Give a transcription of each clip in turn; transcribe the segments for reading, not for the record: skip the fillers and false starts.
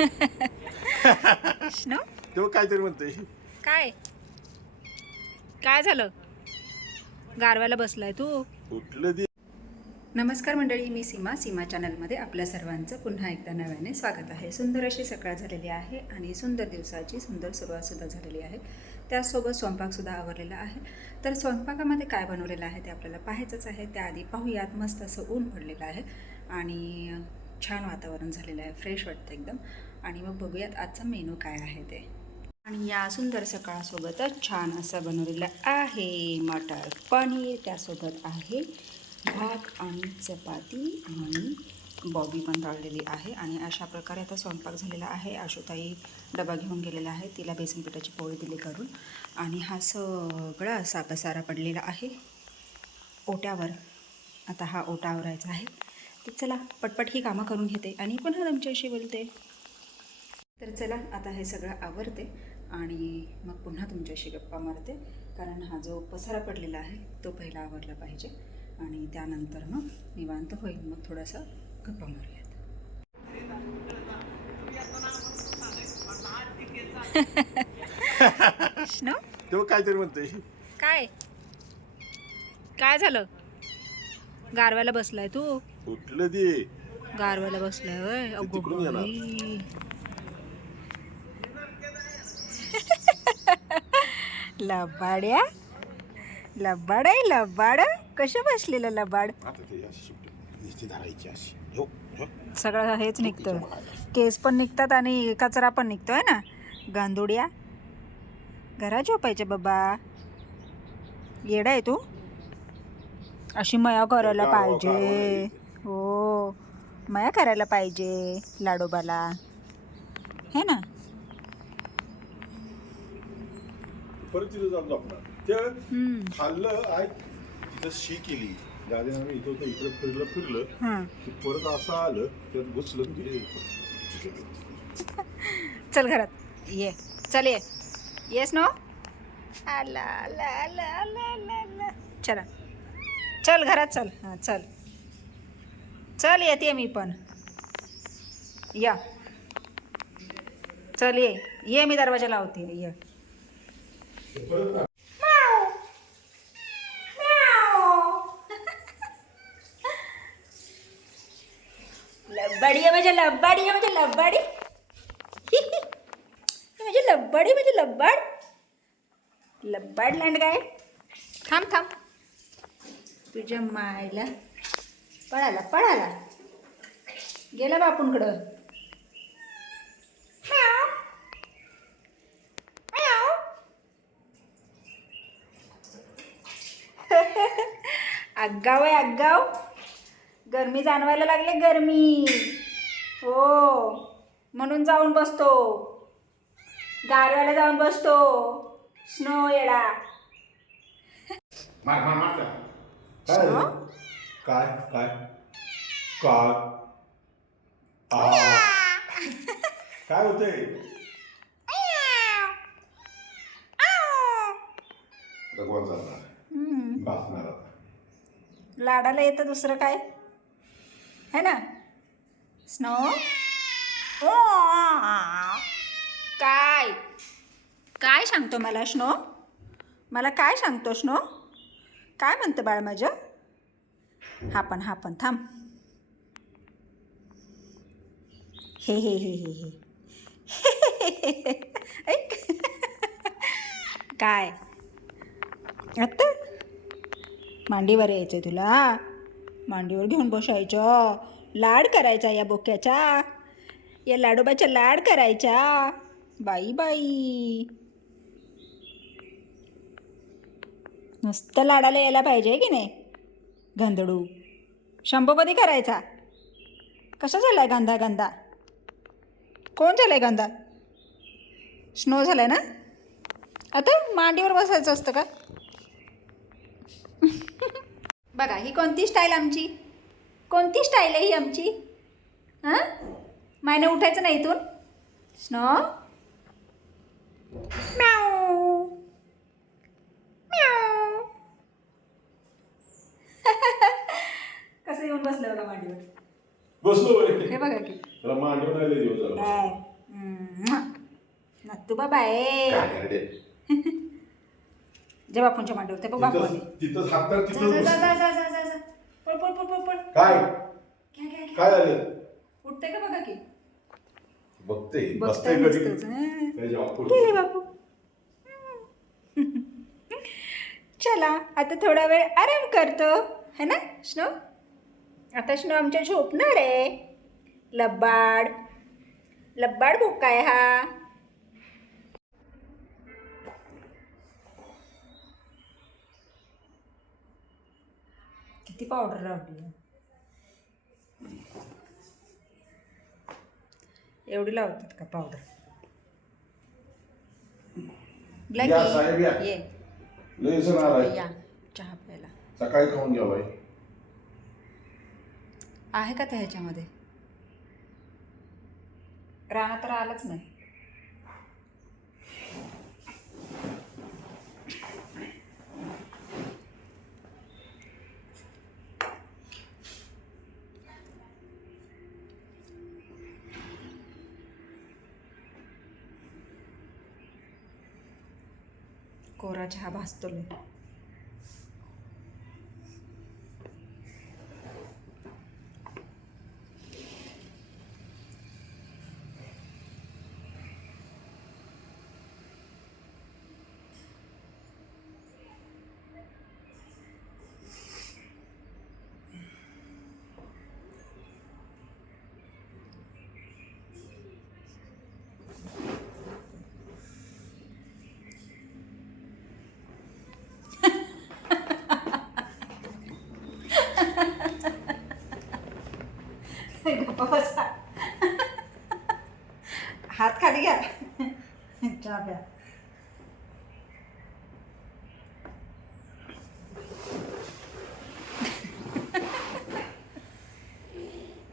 Snow तो काहीतरी म्हणतोय. काय काय झालं? गारव्याला बसलाय तू? कुठलं ते? नमस्कार मंडळी, मी सीमा चॅनलमध्ये आपल्या सर्वांचं पुन्हा एकदा नव्याने स्वागत आहे. सुंदर अशी सकाळ झालेली आहे आणि सुंदर दिवसाची सुंदर सुरुवातसुद्धा झालेली आहे. त्याचसोबत स्वयंपाकसुद्धा आवरलेला आहे. तर स्वयंपाकामध्ये काय बनवलेलं आहे ते आपल्याला पाहायचंच आहे. त्याआधी पाहूयात. मस्त असं ऊन पडलेलं आहे आणि छान वातावरण झालेलं आहे, फ्रेश वाटतं एकदम. आणि मग बघूयात आजचा मेनू काय आहे ते. आणि या सुंदर सकाळसोबतच छान असं बनवलेलं आहे मटर पनीर. त्यासोबत आहे भात आणि चपाती आणि बॉबी पण तळलेली आहे. आणि अशा प्रकारे आता स्वयंपाक झालेला आहे. आशुताई डबा घेऊन गेलेला आहे, तिला बेसन पिठाची पोळी दिली करून. आणि हा सगळा असा पसारा पडलेला आहे ओट्यावर. आता हा ओटा आवरायचा आहे. तर चला पटपट ही कामं करून घेते आणि पुन्हा तुमच्याशी बोलते. तर चला आता हे सगळं आवरते आणि मग पुन्हा तुमच्याशी गप्पा मारते. कारण हा जो पसारा पडलेला आहे तो पहिला आवरला पाहिजे आणि त्यानंतर मग निवांत होईल. मग थोडासा गप्पा मारूयात. स्नो तो काहीतरी म्हणतोय. काय काय झालं? गारव्याला बसलाय तू? कुठलं ते? गारव्याला बसलाय होय? ते अगो तिकडून येणार. बाई. लबाड्या लबाड आहे लबाड. कशा बसलेलं लबाड? आता ते अशी सुट्टी नुसती धरायची अशी. हो, हो. सगळं हेच निघतं, केस पण निघतात आणि कचरा पण निघतोय ना. गांदुड्या घरा झोपायचे बाबा. येडा आहे तू. अशी मया करायला पाहिजे. हो, मया करायला पाहिजे लाडोबाला, हे ना. परत तिथं जाऊन झोपणार. ते खाल्लं आय तिथं शी केली. दादा आम्ही इथं होतं, इकडं फिरलं ते परत असं आलं, त्यात घुसलं गेले. चल घरात ये. चल ये. Yes no. आला आला आला आला आला. चला चल घरात चल. हां चल चल, येते मी पण. या चल ये मी दरवाजा लावते. ये. लब्बाडी आहे म्हणजे लब्बाडी आहे म्हणजे लब्बाडी. म्हणजे लब्बाडी म्हणजे लब्बाड. लब्बाड लँड काय. थांब तुझ्या मायला. पळाला गेला बापूंकडं. आगाव आहे आगाव. गरमी जाणवायला लागले, गरमी. हो, म्हणून जाऊन बसतो गारव्याला, जाऊन बसतो स्नो येडा. मार स्नो काय काय काय काय होतंय? भगवान जाणार बसणार आता. लाडाला येतं दुसरं काय है ना. स्नो काय काय सांगतो मला स्नो? मला काय सांगतो स्नो? काय म्हणतं बाळ माझं? हा पण थांब. हे ऐक. काय आता मांडीवर यायचं तुला? मांडीवर घेऊन बसायचं, लाड करायचा या बोक्याचा, या लाडोबाच्या लाड करायचा. बाई नुसतं लाडाला यायला पाहिजे की नाही. गंधडू शंभू कधी करायचा? कसा झालाय गंधा? कोण झालाय गंधा? स्नो झालाय ना. आता मांडीवर बसायचं असतं का? बघा ही कोणती स्टाईल आमची. कोणती स्टाईल आहे ही आमची? हां, मायने उठायचं नाही इथून. स्नो म्याऊ म्याऊ. कसं येऊन बसलं बघा मांडीवर. बसलो हे बघा की. मांडीवर नाही दिवस नत्तू बाबा आहे. गाड्याकडे. जे बापूंच्या मांडीवर ते बघ बापू आले. तिथंच हात तर जा तिथंच जा बस. जा जा जा जा जा. पळ पळ पळ पळ पळ. काय घ्या घ्या घ्या. काय झालं उठते का बघा की. बघते बघताय बसते कधी नुसतंच, हं. त्याच्या ऑफर. गेले बापू. चला आता थोडा वेळ आराम करतो है ना स्नो. आता स्नो आमच्या झोपणार आहे. लब्बाड लब्बाड भोका आहे हा. किती पावडर लावली एवढी लावतात का पावडर. या साहेब या. ये लय सण आलाय. या चहा प्यायला सकाळी खाऊन घ्या बाई. आहे का त्या ह्याच्यामध्ये. राणा तर आलाच नाही. कोरा चहा भासतो लय. गप्पा बसा. हात खाली घ्या. चहा प्या.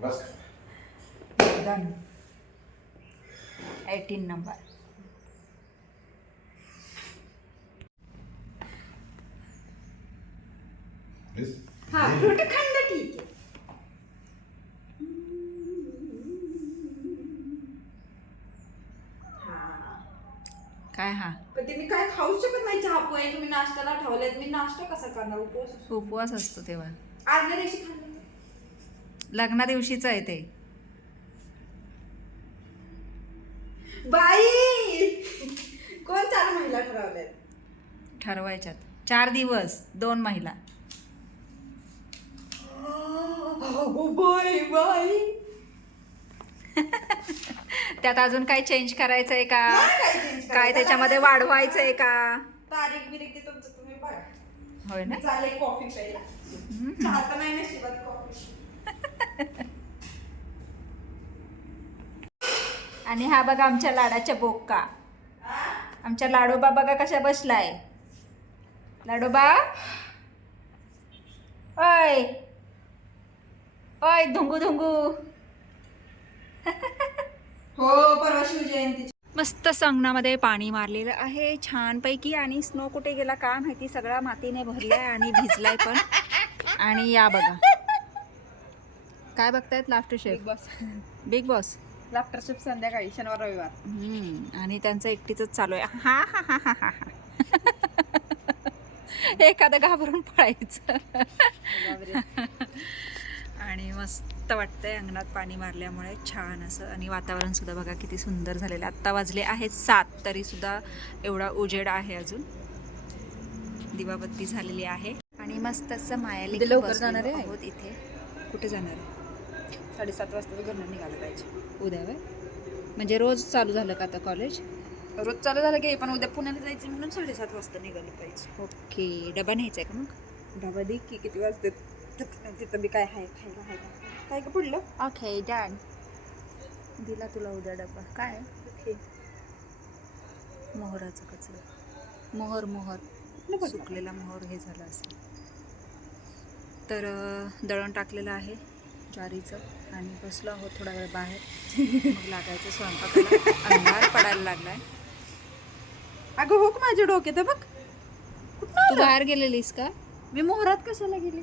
बस. डन. 18 नंबर. हा फ्रूट खाल्लं ठीक आहे. काय हा पण ते मी काय खाऊ शकत नाही चहा पोहे. तुम्ही नाश्त्याला ठेवलेत, मी नाश्ता कसा करणार. उपवास असतो तेव्हा. आदल्या दिवशी खाल्लं. लग्ना दिवशीचं आहे ते. बाई कोण 4 महिला ठरवल्यात. ठरवायच्यात 4 दिवस 2 महिला. अगो बाई बाई. त्यात अजून काय चेंज करायचं आहे का. नाही काय change करायचं. काय त्याच्यामध्ये वाढवायचं आहे का. तारीख बिरीख ते तुमचं तुम्ही बघा. होय ना. चालेल कॉफी प्यायला. चहा तर नाही नशिबात कॉफी. आणि हा बघा आमच्या लाडाच्या बोक्का. आमच्या लाडोबा बघा कशा बसलाय. लाडोबा ओय ओय धुंगू धुंगू. हो परवा शिवजयंती. मस्त संगणामध्ये पाणी मारलेलं आहे छानपैकी. आणि स्नो कुठे गेला का माहिती. सगळा मातीने भरलाय आणि भिजलाय पण. आणि या बघा काय बघतायत. Laughter chef. Big boss. Laughter chef संध्याकाळी शनिवार रविवार. आणि त्यांचं एकटीच चालू आहे. हा हा हा हा हा हा. एखादं घाबरून पळायचं. आणि मस्त वाटतंय अंगणात पाणी मारल्यामुळे छान असं. आणि वातावरण सुद्धा बघा किती सुंदर झालेलं. आत्ता वाजले आहेत 7 तरी सुद्धा एवढा उजेड आहे. अजून दिवाबत्ती झालेली आहे. आणि मस्त असं मायाली लवकर जाणार आहे आहोत इथे. कुठे जाणार आहे. 7:30 वाजता घरून निघालं पाहिजे. उद्या वय म्हणजे रोज चालू झालं का आता कॉलेज. रोज चालू झालं की पण उद्या पुण्याला जायचं म्हणून 7:30 वाजता निघालं पाहिजे. ओके. डबा न्यायचा आहे का मग. डबा दे की किती वाजते. तिथं बी काय आहे खायला आहे का काय का पडलं. Okay done. दिला तुला उद्या डबा. काय मोहराचा कचरा. मोहर सुकलेला मोहर हे झालं असेल. तर दळण टाकलेलं आहे ज्वारीचं. आणि बसलो आहोत थोडा वेळ बाहेर. मग लागायचं स्वयंपाकाला. अंधार पडायला लागलाय. अगं हो माझ्या डोक्यात बघ. तू बाहेर गेलेलीस का. मी मोहरात कशाला गेली.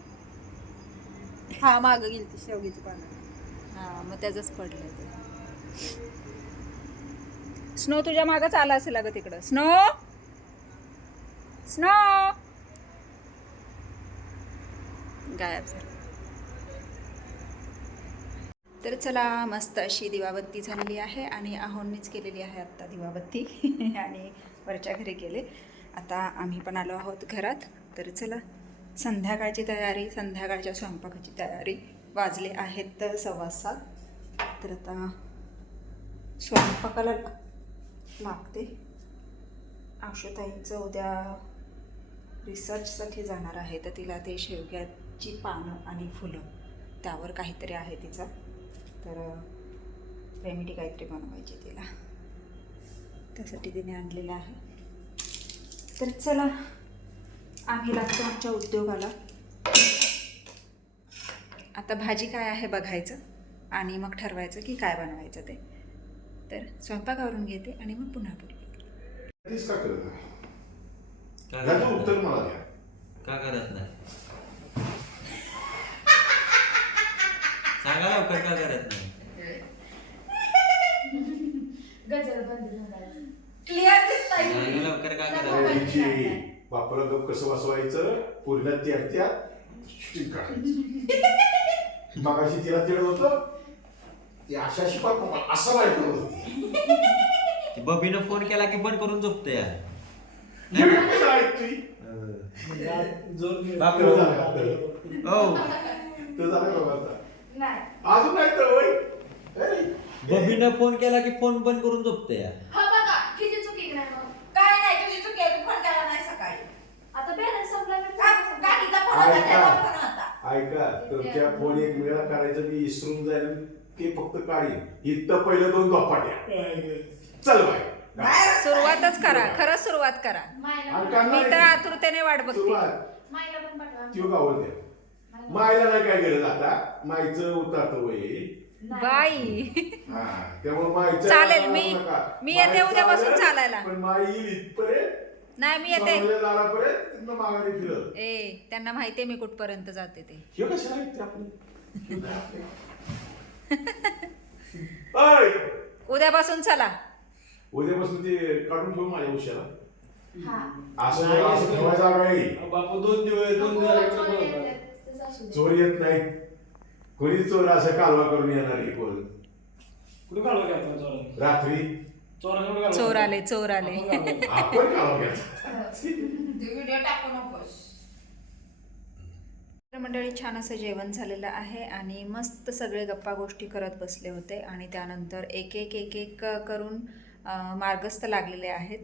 हा मागं गेली ती शेवग्याची पानं. हां मग त्याचंच पडलंय ते. स्नो तुझ्या मागच आला असेल अगं तिकडं. स्नो स्नो गायब झाला. तर चला, मस्त अशी दिवाबत्ती झालेली आहे आणि आहोंनीच केलेली आहे आत्ता दिवाबत्ती आणि वरच्या घरी गेले. आता आम्ही पण आलो आहोत घरात. तर चला, संध्याकाळची तयारी, संध्याकाळच्या स्वयंपाकाची तयारी. वाजले आहेत 6:15. तर आता स्वयंपाकाला लागते. आशुताईंचं उद्या रिसर्चसाठी जाणार आहे, तर तिला ते शेवग्याची पानं आणि फुलं त्यावर काहीतरी आहे तिचा. तर रेमेडी काहीतरी बनवायची तिला, त्यासाठी तिने आणलेलं आहे. तर चला, आम्ही लागतो आमच्या उद्योगाला. आता भाजी काय आहे बघायचं आणि मग ठरवायचं की काय बनवायचं ते. तर स्वयंपाकावरून घेते आणि मग पुन्हा पुढे. तेच का करत नाही? का याचं करत उत्तर नाही? मला द्या. का करत नाही? सांगा लवकर, का करत नाही? सांगा लवकर, का करत नाही? हिची बापाला गप कसं बसवायचं, पुरीला त्या शूटिंग काढायचं. मगाशी तिला तिळत होतं, ती अशा शिकवा असं माहिती होती. बबीनं फोन केला की बंद करून झोपते यार. कसं ऐकतोय? बापू. तो झाला का? हो, तो झाला का बाबा? अजून नाही तर होय. अरे, बबीनं फोन केला की फोन बंद करून झोपते यार. हा बघा, किती चुकी नाही मग. काय नाही, तुझी चुकी आहे, तू फोन केला नाही सकाळी. आता बॅलन्स संपला गाडीचा फोन होता, त्याचा फोन होता. ऐका, तुमच्या फोन एक वेळा करायचं मी विसरून जाईल, ते फक्त काढीन. इथं पहिलं 2 धपाट्या. चल बाय. बाहेर सुरुवातच करा, खरंच सुरुवात करा. आणि मी करणार तर आहे. आतुरतेने वाट बघते. सुरुवात मायला पण पाठवा. त्यो गावल मायला नाही काय गरज आता. मायचं उतारतं वय. बाई हा, त्यामुळे मायचं चालेल, नका. मी येते माय उद्यापासून चालेल, चालायला. पण माय येईल इथपर्यंत, नाही, मी येते. समोरच्या दारापर्यंत, तिथनं माघारी फिरत. त्यांना माहितीये मी कुठपर्यंत जाते ते. हे कशाला येते आपलं? हे काय आपलं? ऐ, उद्यापासून चला. उद्यापासून ते काढून ठेवू माझ्या उशाला. हा. असं असं ठेवायचा काही बापू 2 दिवस चोर येत नाही. कोणी चोर असं कालवा करून येणार आहे कोण? कुठे काढवा घ्यायचा चोराने? रात्री चोर आले, चोर आले. आपण कालवा घ्यायचा. व्हिडिओ टाकू नकोस. तर मंडळी, छान असं जेवण झालेलं आहे आणि मस्त सगळे गप्पा गोष्टी करत बसले होते आणि त्यानंतर एक एक करून मार्गस्थ लागलेले आहेत.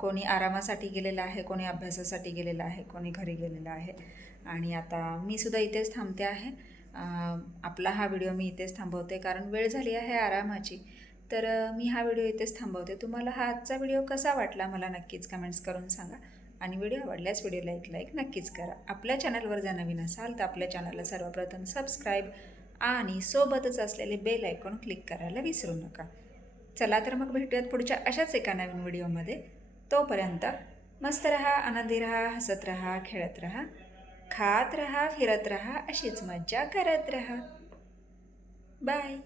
कोणी आरामासाठी गेलेलं आहे, कोणी अभ्यासासाठी गेलेलं आहे, कोणी घरी गेलेलं आहे. आणि आता मी सुद्धा इथेच थांबते आहे. आपला हा व्हिडिओ मी इथेच थांबवते, कारण वेळ झाली आहे आरामाची. तर मी हा व्हिडिओ इथेच थांबवते. तुम्हाला हा आजचा व्हिडिओ कसा वाटला मला नक्कीच कमेंट्स करून सांगा. आणि व्हिडिओ आवडल्यास व्हिडिओला एक लाईक नक्कीच करा. आपल्या चॅनलवर जर नवीन असाल तर आपल्या चॅनलला सर्वप्रथम सबस्क्राईब आणि सोबतच असलेले बेल आयकॉन क्लिक करायला विसरू नका. चला तर मग भेटूयात पुढच्या अशाच एका नवीन व्हिडिओमध्ये. तोपर्यंत मस्त रहा, आनंदी रहा, हसत रहा, खेळत रहा, खात रहा, फिरत रहा, अशीच मज्जा करत रहा. बाय.